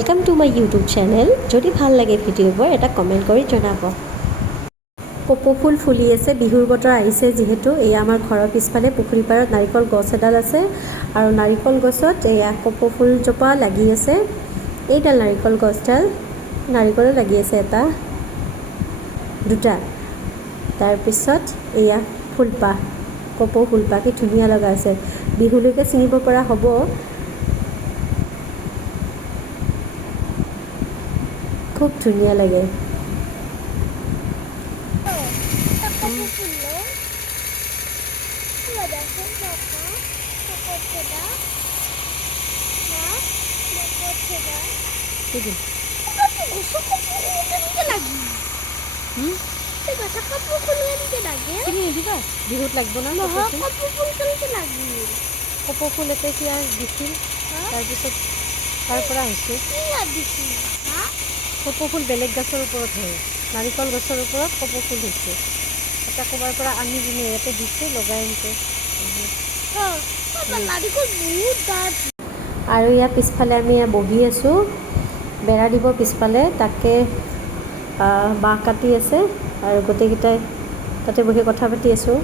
Welcome to my YouTube channel. যদি ভাল লাগে ভিডিঅ'বোৰ এটা কমেণ্ট কৰি জনাব। কপৌ ফুল ফুলি আছে, বিহুৰ বতৰ আহিছে যিহেতু। এয়া আমাৰ ঘৰৰ পিছফালে পুখুৰী পাৰত নাৰিকল গছ এডাল আছে আৰু নাৰিকল গছত এয়া কপৌ ফুলজোপা লাগি আছে। এইডাল নাৰিকল গছডাল নাৰিকলো লাগি আছে, এটা দুটা। তাৰপিছত এয়া ফুলপাহ, কপৌ ফুলপাহ কি ধুনীয়া লগা আছে। বিহুলৈকে ছিঙিব পৰা হ'ব। খুব ধুনীয়া লাগে। বিহুত লাগব না কপৌ ফুল এতে কিয় দিছিল, তাৰপিছত তাৰ পৰা হৈছে। কপৌ ফুল বেলেগ গছৰ ওপৰত হয়, নাৰিকল গছৰ ওপৰত কপৌ ফুল হৈছে। এটা ক'ৰবাৰ পৰা আনি কিনে ইয়াতে দিছে, লগাই আনিছে। আৰু ইয়াৰ পিছফালে আমি বহি আছোঁ, বেৰা দিব পিছফালে। তাকে বাঁহ কাটি আছে আৰু গোটেইকেইটাই তাতে বহি কথা পাতি আছোঁ।